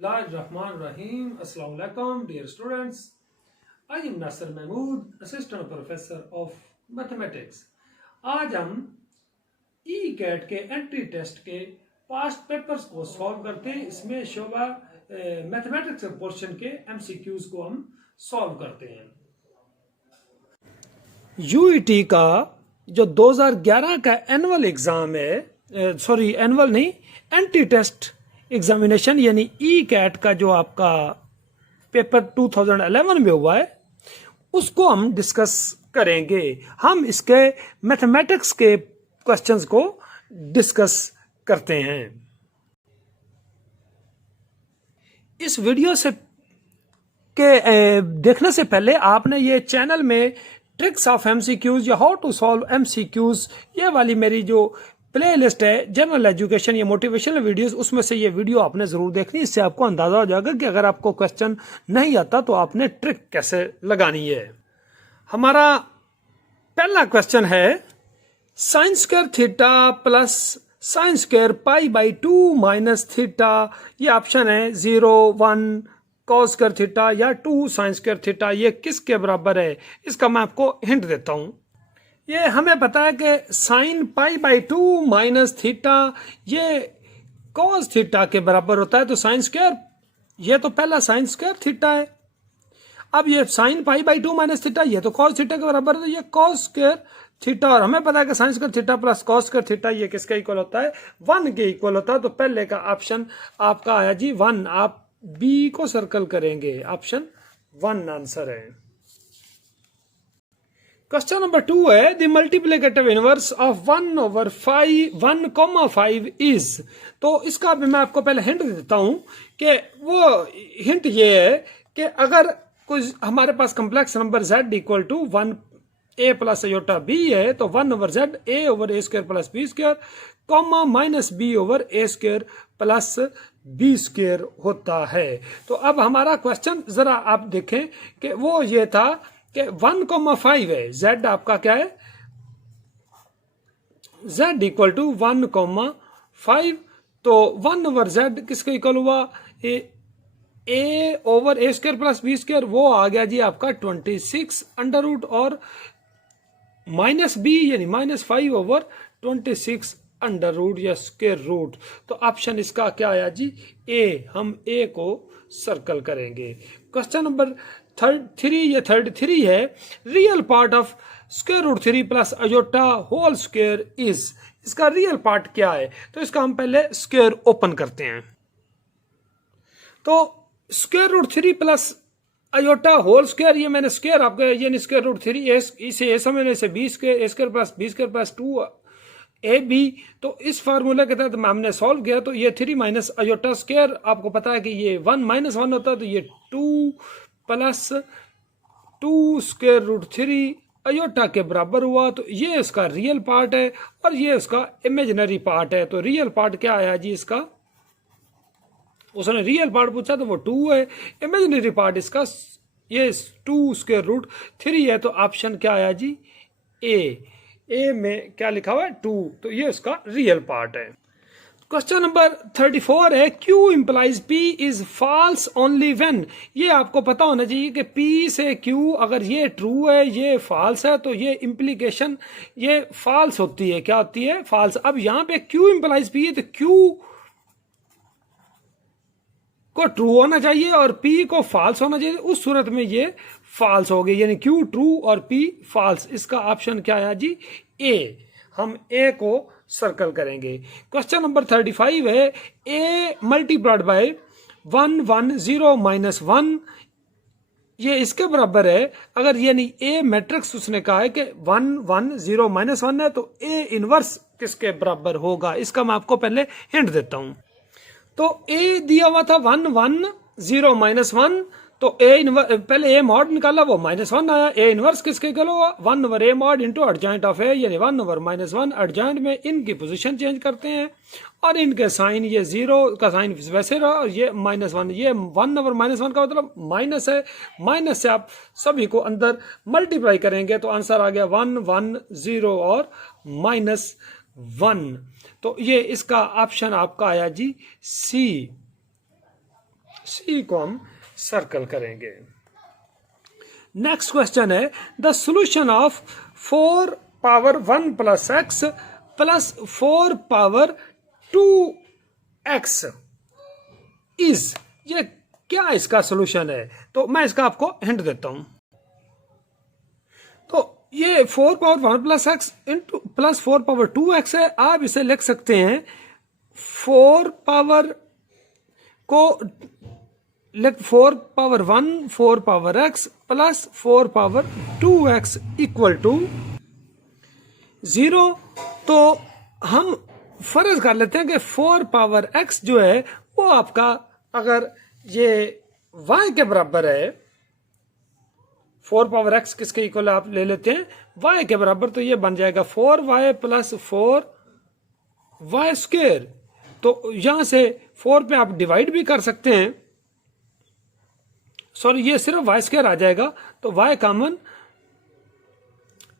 Rahim. Assalamu alaikum, dear students. I am Nasser Mahmood, Assistant Professor of Mathematics. आज हम ई cat के entry test के past papers को solve करते हैं। इसमें शोबा मैथमेटिक्स पोर्शन के एमसीक्यूज को हम सॉल्व करते हैं। यूईटी का जो 2011 का एनुअल एग्जाम है, एनुअल नहीं, एंट्री टेस्ट एग्जामिनेशन यानी ई कैट का जो आपका पेपर 2011 में हुआ है उसको हम डिस्कस करेंगे। हम इसके मैथमेटिक्स के क्वेश्चंस को डिस्कस करते हैं। इस वीडियो से देखने से पहले आपने ये चैनल में ट्रिक्स ऑफ एमसीक्यूज या हाउ टू सॉल्व एमसीक्यूज ये वाली मेरी जो प्ले लिस्ट है जनरल एजुकेशन या मोटिवेशनल वीडियोस, उसमें से ये वीडियो आपने जरूर देखनी। इससे आपको अंदाजा हो जाएगा कि अगर आपको क्वेश्चन नहीं आता तो आपने ट्रिक कैसे लगानी है। हमारा पहला क्वेश्चन है sine square theta plus sine square pi by 2 minus theta. ये ऑप्शन है 0, 1 कॉस स्क्वायर थीटा या 2 साइन स्क्वायर थीटा। ये किसके बराबर है? इसका मैं आपको हिंट देता हूं। ये हमें पता है कि sine pi by 2 minus theta ये कॉस थीटा के बराबर होता है। तो साइन स्क्वायर, ये तो पहला साइन स्क्वायर थीटा है। अब ये sine pi by 2 minus theta ये तो कॉस थीटा के बराबर है, तो ये कॉस स्क्वायर थीटा। और हमें पता है कि sine square theta plus cos square theta ये किसके इक्वल होता है? 1 के इक्वल होता है। तो पहले का ऑप्शन आपका आया जी 1। आप बी को सर्कल करेंगे, ऑप्शन 1 आंसर है। क्वेश्चन नंबर 2 है the multiplicative inverse of 1/5 is. तो इसका भी मैं आपको पहले हिंट देता हूं कि वो हिंट ये है कि अगर कुछ हमारे पास complex number z equal to 1 a plus iota b है तो 1/z a over a square plus b square comma minus b over a square plus b square होता है। तो अब हमारा क्वेश्चन जरा आप देखें कि वो ये था कि 1,5 है, z आपका क्या है? z equal to 1,5। तो 1 ओवर z किसके इक्वल हुआ? a over a square plus b square, वो आ गया जी आपका 26 अंडर रूट, और माइनस b यानी -5 ओवर 26 अंडर रूट या स्क्वायर रूट। तो ऑप्शन इसका क्या आया जी? ए। हम ए को सर्कल करेंगे। क्वेश्चन नंबर 33 है real part of square root 3 plus iota whole square is. इसका रियल पार्ट क्या है? तो इसका हम पहले स्क्वायर ओपन करते हैं। तो square root 3 plus iota whole square, ये मैंने स्क्वायर आपका यानी स्क्वायर रूट 3 इसे ए समझने से b square a square plus 2 a b. तो इस फार्मूला के तहत हमने सॉल्व किया। तो ये 3 माइनस अयोटा स्क्वायर, आपको पता है कि ये 1 माइनस 1 होता है, तो ये 2 प्लस 2 स्क्वायर रूट 3 अयोटा के बराबर हुआ। तो ये इसका रियल पार्ट है और ये इसका इमेजिनरी पार्ट है। तो रियल पार्ट क्या आया जी इसका? उसने रियल पार्ट पूछा तो वो 2 है। इमेजिनरी पार्ट इसका ये 2 स्क्वायर रूट 3 है। तो ऑप्शन क्या आया जी? ए में क्या लिखा हुआ है? 2। तो ये इसका रियल पार्ट है। क्वेश्चन नंबर 34 है Q implies P is false only when. ये आपको पता होना चाहिए कि P से Q अगर ये ट्रू है ये फॉल्स है तो ये इंप्लीकेशन ये फॉल्स होती है। क्या होती है? फॉल्स। अब यहां पे Q इंप्लाइज P है तो Q को ट्रू होना चाहिए और P को फॉल्स होना चाहिए। उस सूरत में ये फॉल्स हो गई, यानी Q ट्रू और P फॉल्स। इसका ऑप्शन क्या आया जी? ए। हम ए को सर्कल करेंगे। क्वेश्चन नंबर 35 है ए मल्टीप्लाइड बाय 1 1 0 माइनस 1 ये इसके बराबर है। अगर यानी ए मैट्रिक्स उसने कहा है कि 1 1 0 माइनस 1 है तो ए इनवर्स किसके बराबर होगा? इसका मैं आपको पहले हिंट देता हूं। तो ए दिया हुआ था 1 1 0 माइनस 1, तो पहले ए मॉड निकाला वो -1 आया। ए इनवर्स किसके इक्वल हुआ? 1 over A mod into adjoint of A यानी 1 ओवर -1। एडजॉइंट में इनकी पोजीशन चेंज करते हैं और इनके साइन, ये 0 का साइन वैसे रहा और ये -1। ये 1 ओवर -1 का मतलब माइनस है। माइनस से आप सभी को अंदर मल्टीप्लाई करेंगे तो आंसर आ गया 1 1 0 और -1। तो ये इसका ऑप्शन आपका आया जी सी। सी को हम सर्कल करेंगे। नेक्स्ट क्वेश्चन है the solution of 4 power 1 plus x plus 4 power 2 x is, ये क्या इसका सोल्यूशन है? तो मैं इसका आपको हिंट देता हूं। तो ये 4 power 1 plus x into plus 4 power 2 x है। आप इसे लिख सकते हैं 4 पावर को 4 power 1 4 power x plus 4 power 2 x equal to 0। तो हम फर्ज कर लेते हैं कि 4 पावर एक्स जो है वो आपका, अगर ये y के बराबर है, 4 पावर एक्स किसके इक्वल आप ले लेते हैं y के बराबर, तो ये बन जाएगा 4y प्लस 4y स्क्वेयर। तो यहां से 4 पे आप डिवाइड भी कर सकते हैं, सॉरी ये सिर्फ y स्क्वेयर आ जाएगा, तो y कॉमन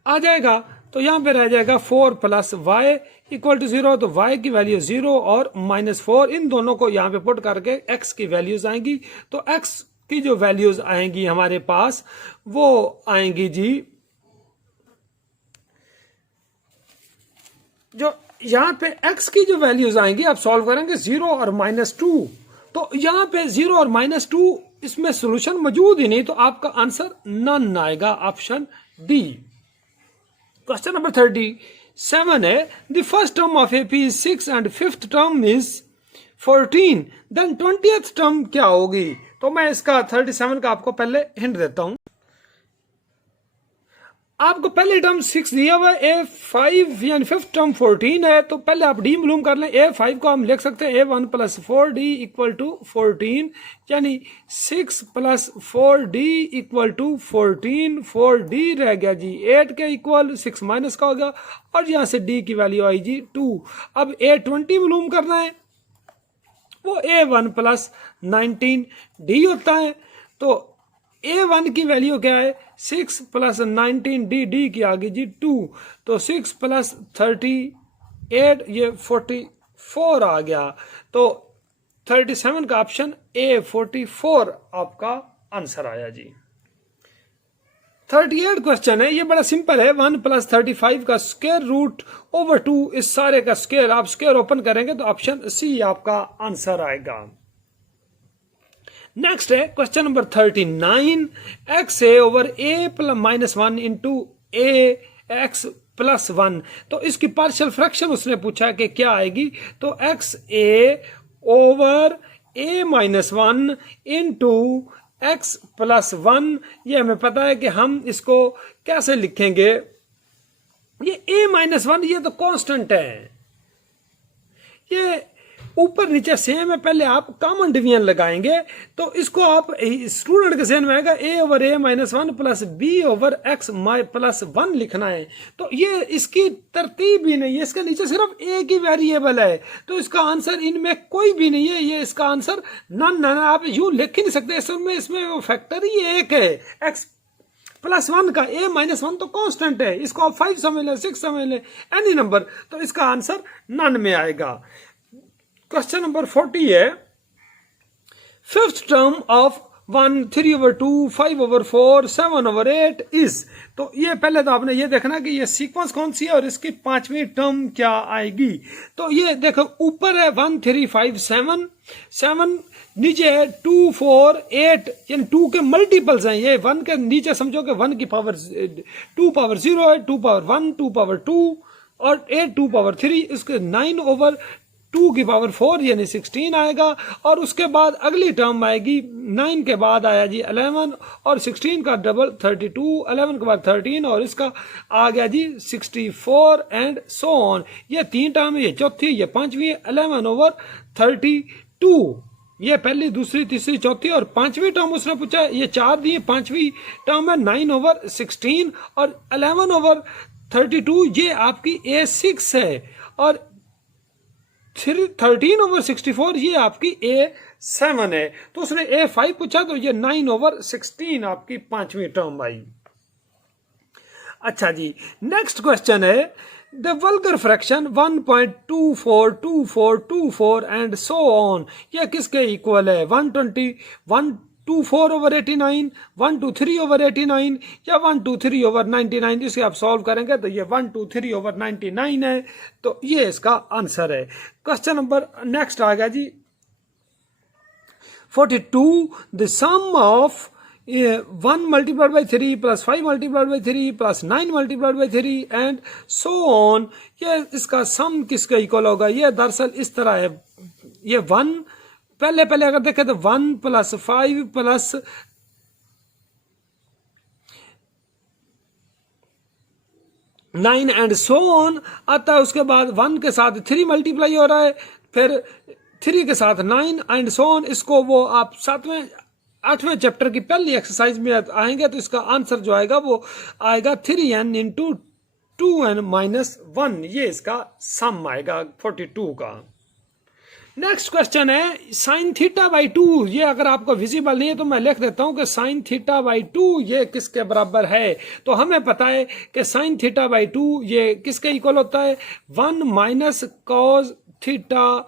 आ जाएगा, तो यहां पे रह जाएगा 4 प्लस y इक्वल टू 0। तो y की वैल्यू 0 और -4, इन दोनों को यहां पे पुट करके x की वैल्यूज आएंगी। तो x की जो वैल्यूज आएंगी हमारे पास वो आएंगी जी, जो यहां पे x की जो वैल्यूज आएंगी आप सॉल्व करेंगे 0 और -2। तो यहां पे 0 और -2 इसमें सॉल्यूशन मौजूद ही नहीं, तो आपका आंसर नन आएगा, ऑप्शन डी। क्वेश्चन नंबर 37 है the first term of AP is 6 and fifth term is 14, then 20th term क्या होगी? तो मैं इसका 37 का आपको पहले हिंट देता हूं। आपको पहले टर्म 6 दिया हुआ है, A5 यानी फिफ्थ टर्म 14 है, तो पहले आप डी मालूम कर लें। A5 को हम लिख सकते हैं A1 plus 4D equal to 14, यानी 6 plus 4D equal to 14, 4D रह गया जी 8 के इक्वल, 6 माइनस का होगा, और यहां से D की वैल्यू आई जी 2। अब A20 मालूम करना है, वो A1 प्लस 19D होता है। तो A1 की वैल्यू क्या है 6 प्लस 19D, D की आगे जी 2, तो 6 प्लस 38 ये 44 आ गया। तो 37 का ऑप्शन A44 आपका आंसर आया जी। 38 क्वेश्चन है, ये बड़ा सिंपल है। 1 प्लस 35 का स्क्वायर रूट ओवर 2, इस सारे का स्क्वायर, आप स्क्वायर ओपन करेंगे तो ऑप्शन सी आपका आंसर आएगा। नेक्स्ट है question number 39, x A over a plus -1 into A x plus 1। तो इसकी पार्शियल फ्रैक्शन उसने पूछा कि क्या आएगी, तो एक्स ए ओवर ए -1 इंटू एक्स प्लस 1, ये हमें पता है कि हम इसको कैसे लिखेंगे। ये a -1 ये तो कांस्टेंट है, ये ऊपर नीचे सेम है, पहले आप कॉमन डिवीजन लगाएंगे तो इसको आप स्टूडेंट के सेन में आएगा a over a -1 plus b over x plus 1 लिखना है। तो ये इसकी तरतीब भी नहीं है, इसके नीचे सिर्फ a की वेरिएबल है, तो इसका आंसर इनमें कोई भी नहीं है, ये इसका आंसर नन आप यूं लिख ही नहीं सकते। इसमें वो फैक्टर ही एक है x प्लस 1 का, a -1 तो कांस्टेंट है, इसको आप 5 समझ लें 6 समझ लें एनी नंबर, तो इसका आंसर नन में आएगा। क्वेश्चन नंबर 40 है fifth term of 1 3 over 2 5 over 4 7 over 8 is. तो ये पहले तो आपने ये देखना कि ये सीक्वेंस कौन सी है और इसकी पांचवी टर्म क्या आएगी। तो ये देखो ऊपर है 1 3 5 7, नीचे है 2 4 8, यानी 2 के मल्टीपल्स हैं। ये 1 के नीचे समझो कि 1 की पावर 2 पावर 0 है, 2 पावर 1 2 पावर 2 और 8 2 पावर 3, इसके 9 ओवर 2 की पावर 4 यानी 16 आएगा। और उसके बाद अगली टर्म आएगी 9 के बाद आया जी 11 और 16 का डबल 32, 11 के बाद 13 और इसका आ गया जी 64 एंड सो ऑन। ये 3 टर्म है, ये चौथी, ये पांचवी, 11 ओवर 32, ये पहली दूसरी तीसरी चौथी और पांचवी टर्म उसने पूछा, ये 4 दी, पांचवी टर्म है 9 ओवर 16 और 11 ओवर 32 ये आपकी A6 है और 13 ओवर 64 ये आपकी A7 है। तो उसने A5 पूछा तो ये 9 ओवर 16 आपकी पांचवी टर्म आई। अच्छा जी, नेक्स्ट क्वेश्चन है the vulgar fraction 1.242424 and so on, ये किसके इक्वल है? 124/89, 123/89 या 123/99? इसे आप सॉल्व करेंगे तो ये 123/99 है, तो ये इसका आंसर है। क्वेश्चन नंबर नेक्स्ट आ गया जी 42, the sum of 1 multiplied by 3 plus 5 multiplied by 3 plus 9 multiplied by 3 and so on, ये इसका सम किसका इक्वल होगा? ये दरअसल इस तरह है, ये 1 पहले अगर देखें तो 1 plus 5 plus 9 and so on आता है, उसके बाद 1 के साथ 3 मल्टीप्लाई हो रहा है, फिर 3 के साथ 9 एंड सो ऑन। इसको वो आप 8वें चैप्टर की पहली एक्सरसाइज में आएंगे तो इसका आंसर जो आएगा वो आएगा 3n इंटू 2n माइनस 1, ये इसका सम आएगा 42 का। नेक्स्ट क्वेश्चन है साइन थीटा बाई 2, ये अगर आपको विजिबल नहीं है तो मैं लिख देता हूं कि साइन थीटा बाई 2 ये किसके बराबर है? तो हमें पता है कि साइन थीटा बाई 2 ये किसके इक्वल होता है? 1 माइनस कॉस थीटा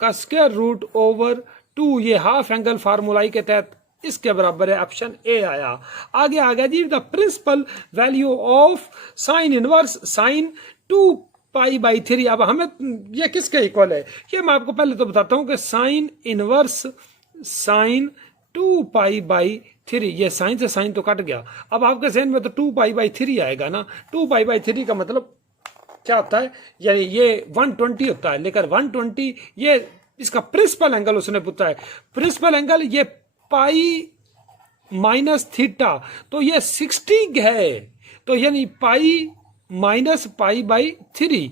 का स्क्वायर रूट ओवर 2, ये हाफ एंगल फार्मूलाई के तहत इसके बराबर है। ऑप्शन ए आया। आगे आ गया जी the principal value of sine inverse sine 2π/3। अब हमें ये किसके इक्वल है? ये मैं आपको पहले तो बताता हूं कि साइन इनवर्स साइन 2π/3, ये साइन से साइन तो कट गया, अब आपके जहन में तो 2π/3 आएगा ना। 2π/3 का मतलब क्या होता है? यानी ये 120 होता है, लेकिन 120 ये इसका प्रिंसिपल एंगल उसने पूछा है। प्रिंसिपल एंगल ये पाई माइनस थीटा, तो ये 60 है, तो यानी पाई माइनस π/3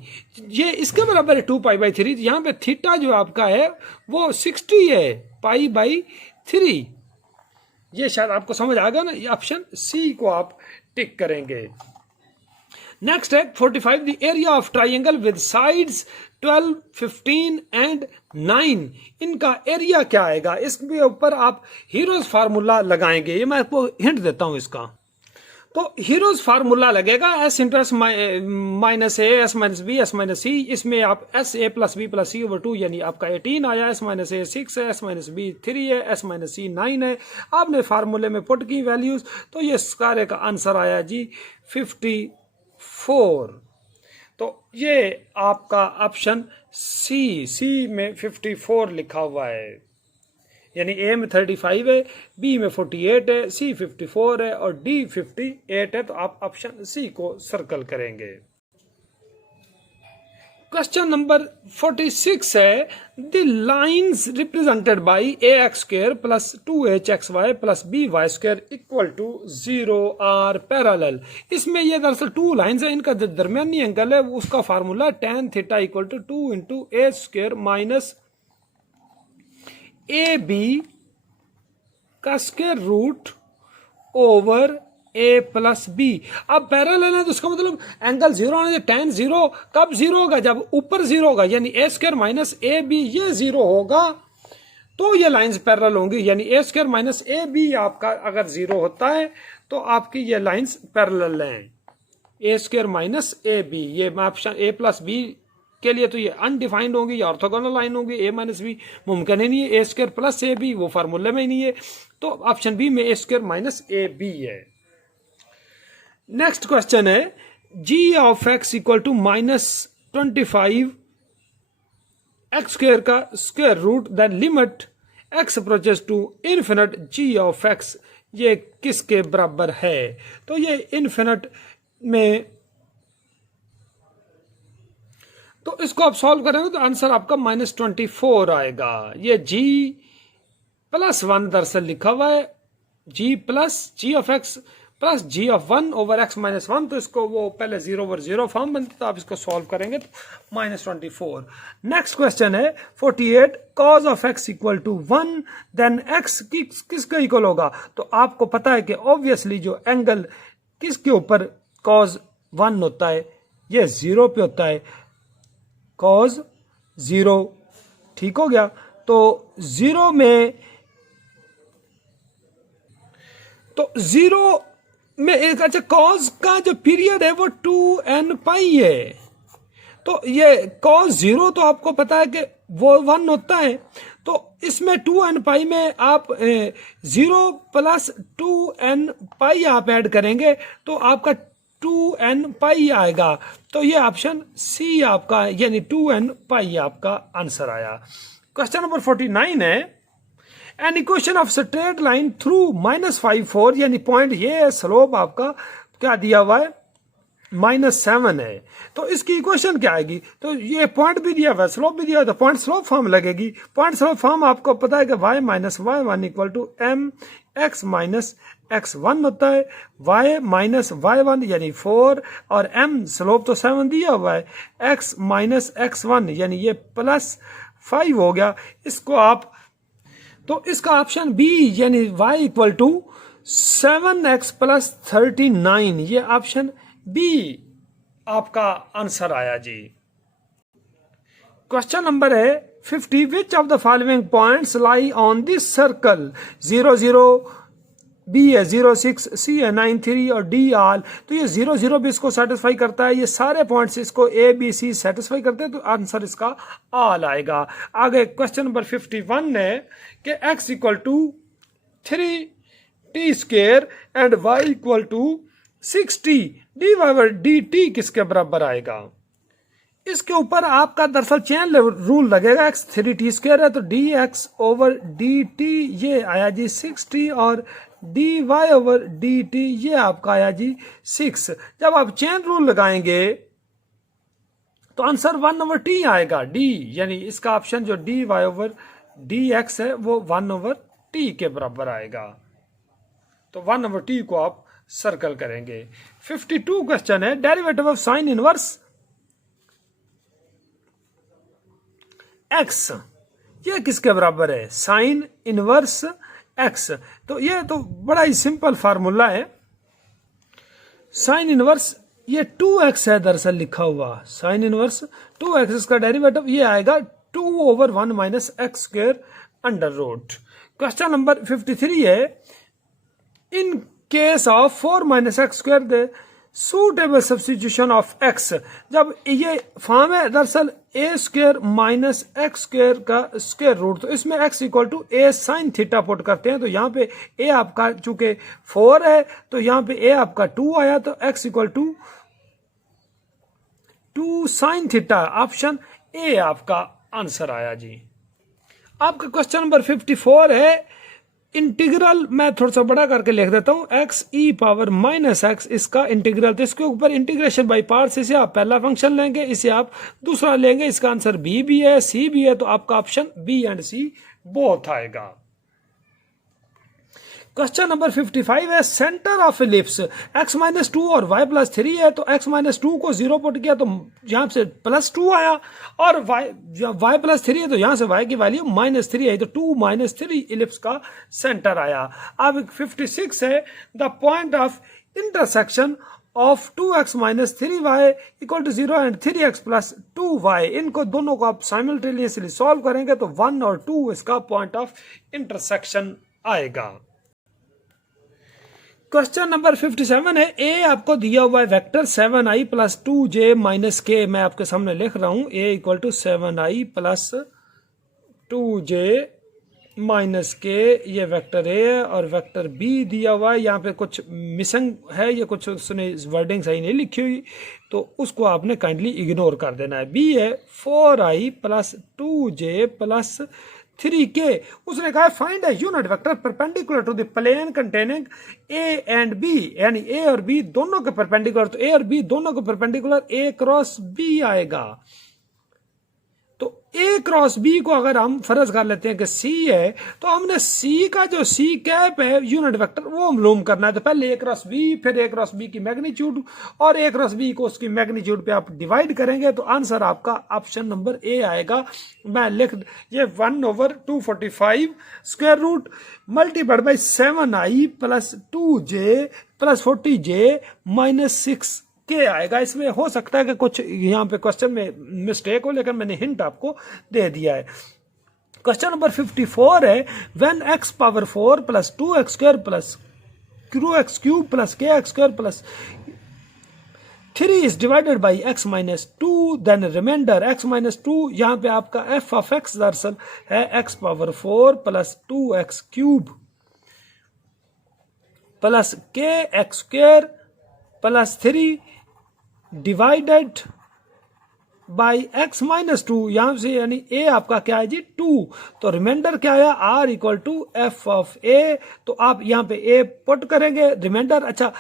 ये इसके बराबर है 2π/3। यहां पे थीटा जो आपका है वो 60 है π/3। ये शायद आपको समझ आ गया ना, ये ऑप्शन सी को आप टिक करेंगे। नेक्स्ट है 45, the area of triangle with sides 12, 15 and 9, इनका एरिया क्या आएगा? इसके ऊपर आप हीरोज फार्मूला लगाएंगे, ये मैं आपको हिंट देता हूं इसका। तो हीरोज फार्मूला लगेगा S into S minus A S minus B S minus C, इसमें आप S A plus B plus C over 2 यानी आपका 18 आया, एस माइनस ए 6 है, एस माइनस बी 3 है, एस माइनस सी 9 है। आपने फार्मूले में पुट की वैल्यूज, तो ये सारे का आंसर आया जी 54। तो ये आपका ऑप्शन सी में 54 लिखा हुआ है, यानी ए में 35 है, बी में 48 है, सी 54 है और डी 58 है। तो आप ऑप्शन सी को सर्कल करेंगे। क्वेश्चन नंबर 46 है the lines represented by ax square plus 2hxy plus by square equal to 0 are parallel. इसमें ये दरअसल 2 लाइन्स है, इनका जो दरमियानी एंगल है उसका formula tan theta equal to 2 into a square minus A b का square root over a plus b. अब पैरेलल है तो उसका मतलब एंगल 0 होना चाहिए। tan 0 कब 0 होगा? जब ऊपर 0 होगा, यानी ए स्क्वायर माइनस ए बी ये 0 होगा तो ये लाइंस पैरेलल होंगी, यानी ए स्क्वायर माइनस ए बी आपका अगर 0 होता है तो आपकी ये लाइंस पैरेलल हैं। ए स्क्वायर माइनस ए बी, ये ऑप्शन ए प्लस बी के लिए तो ये अनडिफाइंड होगी या ऑर्थोगोनल लाइन होगी। ए माइनस बी मुमकिन ही नहीं है, ए स्क्वायर प्लस ए बी वो फार्मूले में ही नहीं है, तो ऑप्शन बी में A square minus A B है। नेक्स्ट क्वेश्चन है g of x equal to -25 x square का square root the limit x approaches to infinite g of x, ये किसके बराबर है? तो ये इन्फिनिट में, तो इसको आप सॉल्व करेंगे तो आंसर आपका -24 आएगा। ये g प्लस 1 दरअसल लिखा हुआ है, g plus g of x plus g of 1 over x minus 1, तो इसको वो पहले 0 ओवर 0 फॉर्म बनती, तो आप इसको सॉल्व करेंगे तो -24। नेक्स्ट क्वेश्चन है 48, cos of x equal to 1 then x किसका इक्वल होगा? तो आपको पता है कि ऑब्वियसली जो एंगल किसके ऊपर cos 1 होता है, ये 0 पे होता है, cos 0, ठीक हो गया। तो 0 में, तो 0 में एक, अच्छा कॉज का जो पीरियड है वो 2n पाई है, तो ये कॉज 0 तो आपको पता है कि वो 1 होता है, तो इसमें 2n पाई में आप 0 प्लस 2n पाई आप ऐड करेंगे तो आपका 2n पाई आएगा। तो ये ऑप्शन सी आपका यानी 2n पाई आपका आंसर आया। क्वेश्चन नंबर 49 है, an equation of straight line through -5 4, यानी पॉइंट ये है, स्लोप आपका क्या दिया हुआ है -7 है, तो इसकी इक्वेशन क्या आएगी? तो ये पॉइंट भी दिया हुआ है, स्लोप भी दिया हुआ है, तो पॉइंट स्लोप फॉर्म लगेगी। पॉइंट स्लोप फॉर्म आपको पता है कि y minus y1 equal to m x minus x1 होता है, y माइनस y1 यानी 4 और m स्लोप तो 7 दिया हुआ है, x माइनस x1 यानी ये +5 हो गया। इसको आप, तो इसका ऑप्शन बी यानी y equal to 7x plus 39, ये ऑप्शन बी आपका आंसर आया जी। क्वेश्चन नंबर है 50, which of the following points lie on this circle? 0 0, B है 0 6, सी है 9 3 और डी ऑल। तो ये 0 0 भी इसको सेटिस्फाई करता है, ये सारे पॉइंट्स इसको ए बी सी सेटिस्फाई करते हैं, तो आंसर इसका ऑल आएगा। आगे क्वेश्चन नंबर 51 है कि x equal to 3t square and y equal to 6t, d y d t किसके बराबर आएगा? इसके ऊपर आपका दरअसल चेन रूल लगेगा, x 3t स्क्वेयर है तो dx ओवर dt ये आया जी 6t और dy ओवर dt ये आपका आया जी 6। जब आप चेन रूल लगाएंगे तो आंसर 1 ओवर t आएगा, d यानी इसका ऑप्शन जो dy ओवर dx है वो 1 ओवर t के बराबर आएगा, तो 1 ओवर t को आप सर्कल करेंगे। 52 क्वेश्चन है, derivative of sine inverse x, ये किसके बराबर है? Sine inverse x। तो ये तो बड़ा ही सिंपल फार्मूला है, साइन इनवर्स ये 2x है दरअसल लिखा हुआ, साइन इनवर्स 2x, इसका डेरिवेटिव ये आएगा 2 over 1 minus x square under root. Question number 53 है, in case of 4 minus x square the suitable substitution of x, जब ये फॉर्म है दरअसल a square minus x square का स्क्वायर रूट, तो इसमें x equal to a sine theta put करते हैं, तो यहाँ पे a आपका चूंकि 4 है तो यहाँ पे a आपका 2 आया, तो x equal to 2 sine theta, option A आपका आंसर आया जी। आपका क्वेश्चन नंबर 54 है, इंटीग्रल मैं थोड़ा सा बड़ा करके लिख देता हूं, एक्स ई पावर माइनस एक्स, इसका इंटीग्रल, तो इसके ऊपर इंटीग्रेशन बाई पार्ट्स, इसे आप पहला फंक्शन लेंगे, इसे आप दूसरा लेंगे, इसका आंसर बी भी है सी भी है, तो आपका option B and C both आएगा। क्वेश्चन नंबर 55 है, centre of ellipse x minus 2 और y प्लस 3 है, तो x माइनस 2 को 0 पुट किया तो यहां से प्लस 2 आया, और y प्लस 3 है तो यहां से y की वैल्यू -3 आई, तो 2 माइनस 3 इलिप्स का सेंटर आया। अब 56 है, the point of intersection of 2x minus 3y equal to 0 and 3x plus 2y, इनको दोनों को आप साइमल्टेनियसली सॉल्व करेंगे तो 1 और 2 इसका पॉइंट ऑफ इंटरसेक्शन आएगा। क्वेश्चन नंबर 57 है, ए आपको दिया हुआ है vector 7i plus 2j minus के, मैं आपके सामने लिख रहा हूं, A equal to 7i plus 2j minus K, ये वेक्टर ए है, और वेक्टर बी दिया हुआ है, यहाँ पे कुछ मिसिंग है, ये कुछ उसने वर्डिंग सही नहीं लिखी हुई, तो उसको आपने काइंडली इग्नोर कर देना है। बी है 4i plus 2j plus 3k, उसने कहा find a unit vector perpendicular to the plane containing a and b, यानी ए और बी दोनों के परपेंडिकुलर, तो ए और बी दोनों के परपेंडिकुलर ए क्रॉस बी आएगा। तो ए क्रॉस बी को अगर हम फर्ज कर लेते हैं कि सी है, तो हमने सी का जो सी कैप है यूनिट वेक्टर वो मालूम करना है, तो पहले ए क्रॉस बी, फिर ए क्रॉस बी की मैग्नीट्यूड, और ए क्रॉस बी को उसकी मैग्नीट्यूड पे आप डिवाइड करेंगे, तो आंसर आपका ऑप्शन नंबर ए आएगा। मैं लिख, ये 1 over 245 square root multiplied by 7i plus 2j plus 40j minus 6 के आएगा। इसमें हो सकता है कि कुछ यहाँ पे क्वेश्चन में मिस्टेक हो, लेकिन मैंने हिंट आपको दे दिया है। क्वेश्चन नंबर 54 है, when x power 4 plus 2x square plus 2x cube plus K x square plus 3 is divided by x minus 2, then reminder x minus 2, यहाँ पे आपका f ऑफ x दरअसल है x power 4 plus 2x cube plus K x square plus 3 divided by x minus 2, यहां से यानी a आपका क्या है जी 2, तो रिमाइंडर क्या आया r equal to f of a, तो आप यहां पे a पुट करेंगे रिमाइंडर, अच्छा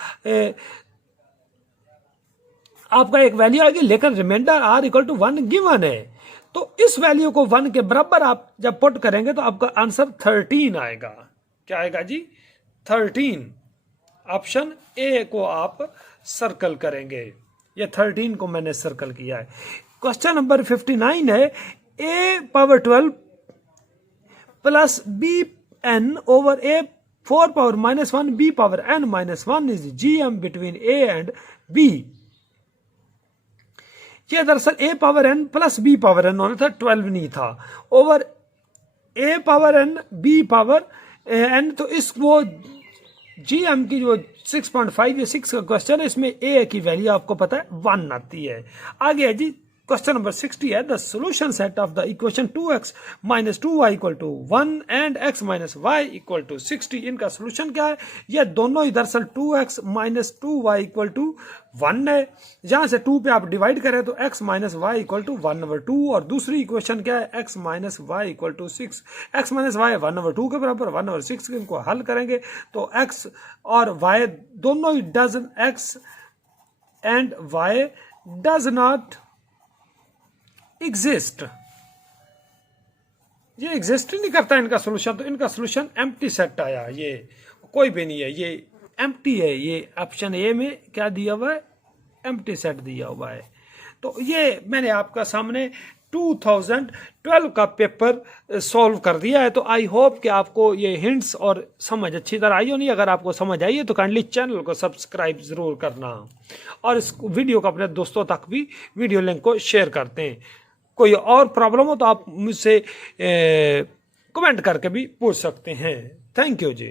आपका एक वैल्यू आएगी लेकिन remainder r equal to 1 given है, तो इस वैल्यू को 1 के बराबर आप जब पुट करेंगे तो आपका आंसर 13 आएगा। क्या आएगा जी 13, ऑप्शन ए को आप सर्कल करेंगे, ये 13 को मैंने सर्कल किया है। क्वेश्चन नंबर 59 है a power 12 plus b n over a 4 power minus 1 b power n minus 1 is gm between a and b। ये दरअसल a power n plus b power n होना था, 12 नहीं था, over a power n b power n, तो इस वो GM की जो 6.5 या 6 का क्वेश्चन है, इसमें a की वैल्यू आपको पता है 1 आती है। आगे है जी क्वेश्चन नंबर 60 है the solution set of the equation 2x minus 2y equal to 1 and x minus y equal to 60, इनका सोल्यूशन क्या है, ये दोनों ही दरअसल 2x minus 2y equal to 1 है, जहां से 2 पे आप डिवाइड करें तो x minus y equal to 1/2, और दूसरी इक्वेशन क्या है x minus y equal to 6, x minus y 1/2 के बराबर 1/6, इनको हल करेंगे तो x और y दोनों he does x and y does not exist, ये एग्जिस्ट ही नहीं करता इनका सोल्यूशन, तो इनका सोल्यूशन एम्प्टी सेट आया, ये कोई भी नहीं है, ये एम्प्टी है, ये ऑप्शन ए में क्या दिया हुआ है एम्प्टी सेट दिया हुआ है। तो ये मैंने आपका सामने 2012 का पेपर सॉल्व कर दिया है, तो आई होप कि आपको ये हिंट्स और समझ अच्छी तरह आई हो। नहीं अगर आपको समझ आई है तो काइंडली चैनल को सब्सक्राइब जरूर करना, और इस वीडियो को अपने दोस्तों तक भी वीडियो लिंक को शेयर करते हैं। कोई और प्रॉब्लम हो तो आप मुझसे कमेंट करके भी पूछ सकते हैं। Thank you ji.